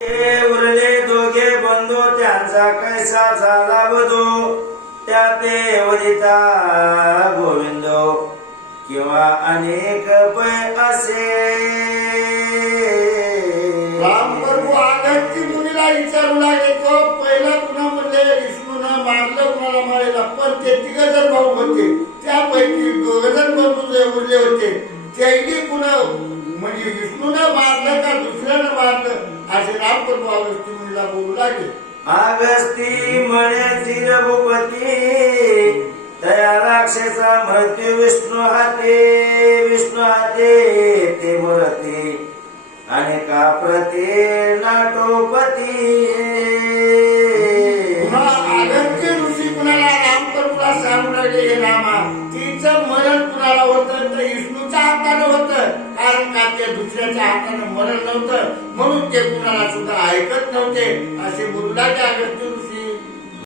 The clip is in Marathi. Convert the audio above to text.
उरले दोघे बंधू त्यांचा कैसा झाला वधू त्या ते वदिता गोविंद किंवा अनेक पै असे रामप्रभू आगती मुनीला विचारू लागले तो पहिला पुन्हा म्हणले विष्णूनं मारलं कुणाला मारायला पण ते तिघ जण भाऊ होते त्यापैकी दोघजण बंधू जे उरले होते त्याही पुन्हा म्हणजे विष्णूनं मारलं का दुसऱ्यानं मारलं असे रामप्रभू आगती मुनीला बोलू लागले. आगस्ती म्हणे रघुपती तया राक्षसा मृत्यू विष्णू हाते ते मूर्ती आणि का प्रती नाटोपती. अगस्त्य ऋषी कुणाला रामप्रभूला सांगू लागले हे रामा तिचं मरण कुणाला होतं तर विष्णूच्या हातानं होतं कारण का ते दुसऱ्याच्या हातानं मरण नव्हतं म्हणून ते कुणाला सुद्धा ऐकत नव्हते असे बोलू लागले अगस्त्य